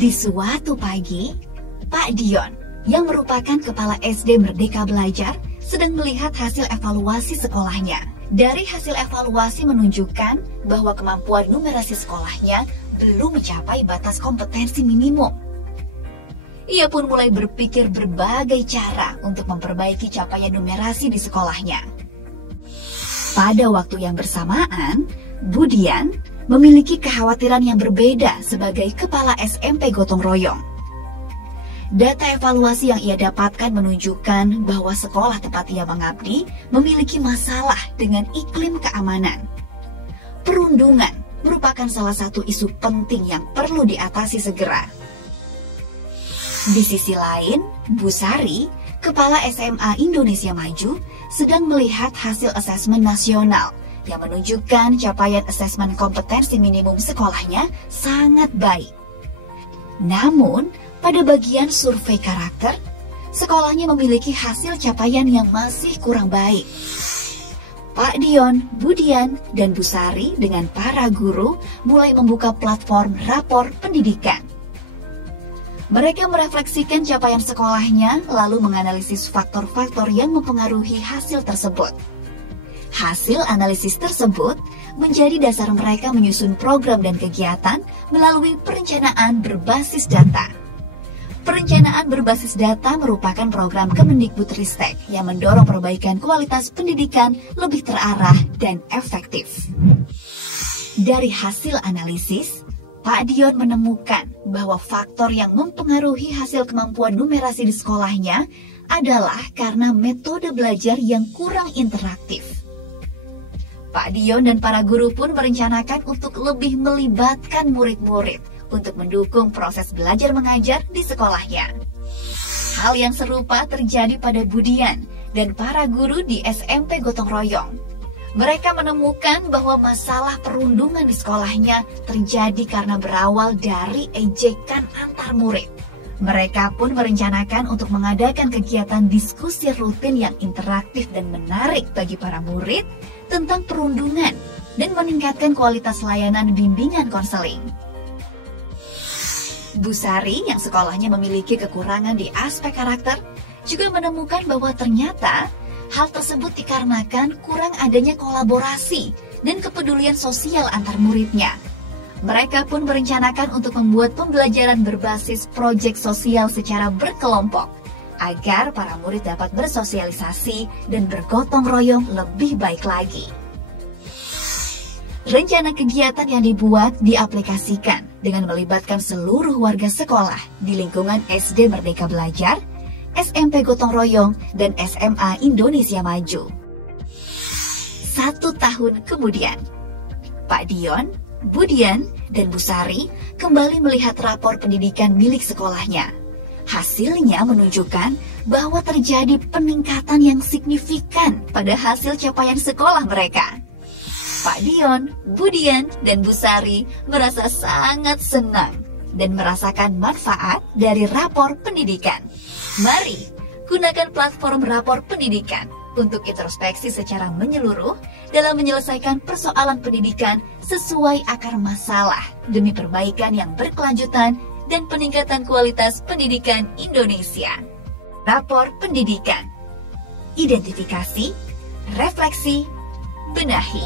Di suatu pagi, Pak Dion, yang merupakan kepala SD Merdeka Belajar, sedang melihat hasil evaluasi sekolahnya. Dari hasil evaluasi menunjukkan bahwa kemampuan numerasi sekolahnya belum mencapai batas kompetensi minimum. Ia pun mulai berpikir berbagai cara untuk memperbaiki capaian numerasi di sekolahnya. Pada waktu yang bersamaan, Budian memiliki kekhawatiran yang berbeda sebagai kepala SMP Gotong Royong. Data evaluasi yang ia dapatkan menunjukkan bahwa sekolah tempat ia mengabdi memiliki masalah dengan iklim keamanan. Perundungan merupakan salah satu isu penting yang perlu diatasi segera. Di sisi lain, Bu Sari, kepala SMA Indonesia Maju, sedang melihat hasil asesmen nasional yang menunjukkan capaian asesmen kompetensi minimum sekolahnya sangat baik. Namun, pada bagian survei karakter, sekolahnya memiliki hasil capaian yang masih kurang baik. Pak Dion, Budian, dan Bu Sari dengan para guru mulai membuka platform rapor pendidikan. Mereka merefleksikan capaian sekolahnya, lalu menganalisis faktor-faktor yang mempengaruhi hasil tersebut. Hasil analisis tersebut menjadi dasar mereka menyusun program dan kegiatan melalui perencanaan berbasis data. Perencanaan berbasis data merupakan program Kemendikbudristek yang mendorong perbaikan kualitas pendidikan lebih terarah dan efektif. Dari hasil analisis, Pak Dion menemukan bahwa faktor yang mempengaruhi hasil kemampuan numerasi di sekolahnya adalah karena metode belajar yang kurang interaktif. Pak Dion dan para guru pun merencanakan untuk lebih melibatkan murid-murid untuk mendukung proses belajar mengajar di sekolahnya. Hal yang serupa terjadi pada Budian dan para guru di SMP Gotong Royong. Mereka menemukan bahwa masalah perundungan di sekolahnya terjadi karena berawal dari ejekan antar murid. Mereka pun merencanakan untuk mengadakan kegiatan diskusi rutin yang interaktif dan menarik bagi para murid tentang perundungan dan meningkatkan kualitas layanan bimbingan konseling. Bu Sari yang sekolahnya memiliki kekurangan di aspek karakter juga menemukan bahwa ternyata hal tersebut dikarenakan kurang adanya kolaborasi dan kepedulian sosial antar muridnya. Mereka pun merencanakan untuk membuat pembelajaran berbasis proyek sosial secara berkelompok agar para murid dapat bersosialisasi dan bergotong royong lebih baik lagi. Rencana kegiatan yang dibuat diaplikasikan dengan melibatkan seluruh warga sekolah di lingkungan SD Merdeka Belajar, SMP Gotong Royong, dan SMA Indonesia Maju. 1 tahun kemudian, Pak Dion, Budian, dan Bu Sari kembali melihat rapor pendidikan milik sekolahnya. Hasilnya menunjukkan bahwa terjadi peningkatan yang signifikan pada hasil capaian sekolah mereka. Pak Dion, Budian, dan Bu Sari merasa sangat senang dan merasakan manfaat dari rapor pendidikan. Mari gunakan platform rapor pendidikan untuk introspeksi secara menyeluruh dalam menyelesaikan persoalan pendidikan sesuai akar masalah demi perbaikan yang berkelanjutan dan peningkatan kualitas pendidikan Indonesia. Rapor pendidikan. Identifikasi, refleksi, benahi.